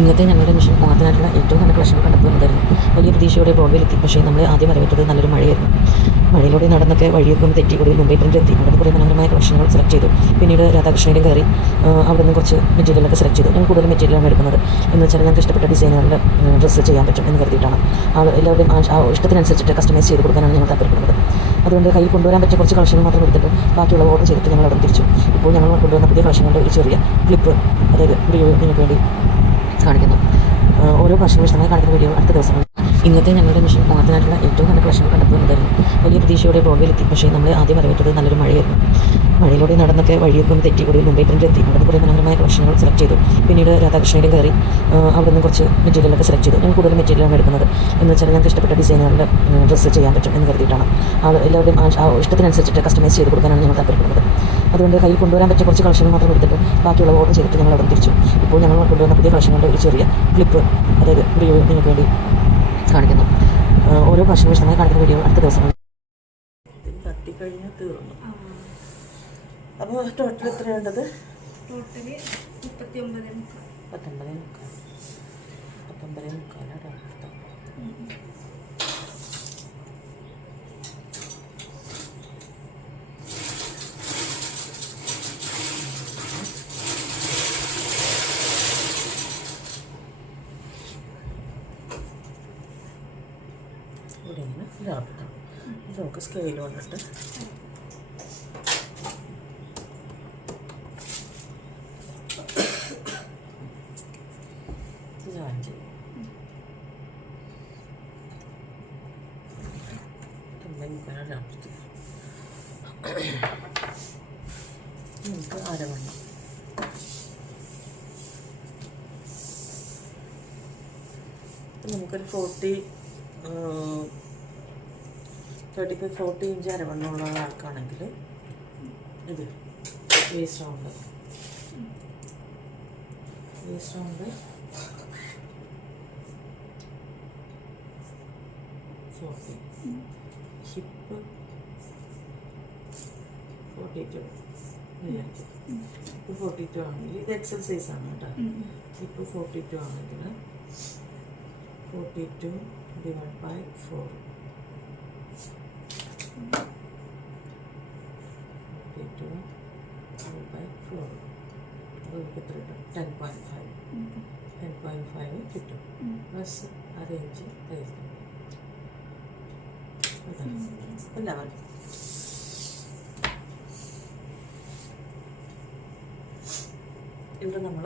ഇന്നത്തെ ഞങ്ങളുടെ മിഷൻ ഓണത്തിനായിട്ടുള്ള ഏറ്റവും നല്ല കളക്ഷനുകൾ കണ്ടെത്തുന്നതായിരുന്നു. വലിയ പ്രതീക്ഷയോടെ ബ്രോഡ്വേയിലെത്തി. പക്ഷേ നമ്മളെ ആദ്യം വരവേറ്റത് നല്ലൊരു മഴയായിരുന്നു. മഴയിലൂടെ നടന്നൊക്കെ വഴിയൊക്കെ ഒന്ന് തെറ്റി കൂടി മുംബൈ പ്രിൻ്റ് എത്തി. അവിടെ കുറേ മനോഹരമായ കളക്ഷനുകൾ സെലക്ട് ചെയ്തു. പിന്നീട് രാധാകൃഷ്ണയിലും കയറി അവിടെ നിന്ന് കുറച്ച് മെറ്റീരിയലൊക്കെ സെലക്ട് ചെയ്തു. ഞാൻ കൂടുതൽ മെറ്റീരിയലാണ് എടുക്കുന്നത്. എന്ന് വെച്ചാൽ ഞങ്ങൾക്ക് ഇഷ്ടപ്പെട്ട ഡിസൈനുകളുടെ ഡ്രസ്സ് ചെയ്യാൻ പറ്റും എന്ന് കരുതിയിട്ടാണ്. എല്ലാവരുടെയും ഇഷ്ടത്തിനനുസരിച്ചിട്ട് കസ്റ്റമൈസ് ചെയ്ത് കൊടുക്കാനാണ് ഞങ്ങൾ താല്പര്യപ്പെടുന്നത്. അതുകൊണ്ട് കയ്യിൽ കൊണ്ടുവരാൻ പറ്റിയ കുറച്ച് കളക്ഷനുകൾ മാത്രം എടുത്തിട്ട് ബാക്കിയുള്ള ഓർഡർ ചെയ്തിട്ട് ഞങ്ങൾ അവിടെ തിരിച്ചു. ഇപ്പോൾ ഞങ്ങൾ കൊണ്ടുവന്ന പുതിയ കളക്ഷനുകളുടെ ഒരു ചെറിയ ക്ലിപ്പ്, അതായത് വീഡിയോ നിങ്ങൾക്ക് വേണ്ടി കാണിക്കുന്നു. ഓരോ കളക്ഷനും വിശദമായി കാണിക്കുന്ന വീഡിയോ അടുത്ത ദിവസങ്ങളിൽ. ഇന്നത്തെ ഞങ്ങളുടെ മിഷൻ ഓണത്തിനായിട്ടുള്ള ഏറ്റവും നല്ല കളക്ഷനുകൾ കണ്ടെത്തുന്നതായിരുന്നു. വലിയ പ്രതീക്ഷയോടെ ബ്രോഡ്വേയിലെത്തി. പക്ഷേ നമ്മളെ ആദ്യം വരവേറ്റത് നല്ലൊരു മഴയായിരുന്നു. മഴയിലൂടെ നടന്നൊക്കെ വഴിയൊക്കെ ഒന്ന് തെറ്റി കൂടി മുംബൈ പ്രിൻ്റ് എത്തി. അവിടെ കുറേ മനോഹരമായ കളക്ഷനുകൾ സെലക്ട് ചെയ്തു. പിന്നീട് രാധാകൃഷ്ണയിലും കയറി അവിടെ നിന്ന് കുറച്ച് മെറ്റീരിയലൊക്കെ സെലക്ട് ചെയ്തു. ഞാൻ കൂടുതൽ മെറ്റീരിയലാണ് എടുക്കുന്നത്. എന്ന് വെച്ചാൽ ഞങ്ങൾക്ക് ഇഷ്ടപ്പെട്ട ഡിസൈനുകളുടെ ഡ്രസ്സ് ചെയ്യാൻ പറ്റും എന്ന് കരുതിയിട്ടാണ്. എല്ലാവരുടെയും ഇഷ്ടത്തിനനുസരിച്ചിട്ട് കസ്റ്റമൈസ് ചെയ്ത് കൊടുക്കാനാണ് ഞങ്ങൾ താല്പര്യപ്പെടുന്നത്. അതുകൊണ്ട് കയ്യിൽ കൊണ്ടുവരാൻ പറ്റിയ കുറച്ച് കളക്ഷനുകൾ മാത്രം എടുത്തിട്ട് ബാക്കിയുള്ള ഓർഡർ ചെയ്തിട്ട് ഞങ്ങൾ അവിടെ തിരിച്ചു. ഇപ്പോൾ ഞങ്ങൾ കൊണ്ടുവന്ന പുതിയ കളക്ഷനുകളുടെ ഒരു ചെറിയ ക്ലിപ്പ്, അതായത് വീഡിയോ നിങ്ങൾക്ക് വേണ്ടി കാണിക്കുന്നു. ഓരോ കളക്ഷനും വിശദമായി കാണിക്കുന്ന വീഡിയോ അടുത്ത ദിവസങ്ങളിൽ. തട്ടിക്കഴിഞ്ഞാൽ തീർന്നു. അപ്പോൾ ടോട്ടൽ എത്ര വേണ്ടത്? ടോട്ടല് 19.25. ഇവിടെയാണ് ലാഭം. നമുക്ക് സ്കെയിൽ വന്നിട്ട് നമുക്ക് അരവണ്ണം നമുക്കൊരു 40 ഇഞ്ച് അരവണ്ണമുള്ള ആൾക്കാണെങ്കിൽ ഇത് വേസ്റ്റ് റൗണ്ട് 40, ഹിപ്പ് 42, 42 ആണെങ്കിൽ ഇത് എക്സൽ സൈസ് ആണ് കേട്ടോ. ഹിപ്പ് 42 ആണെങ്കിൽ 42 ഡിവൈഡ് ബൈ 4, 42 ഡിവൈഡ് ബൈ 4 നമുക്ക് എത്ര കിട്ടും? 10.5 കിട്ടും. പ്ലസ് അരയിഞ്ച് തയ്ക്കും. എല്ലാം ഇവിടെ നമ്മൾ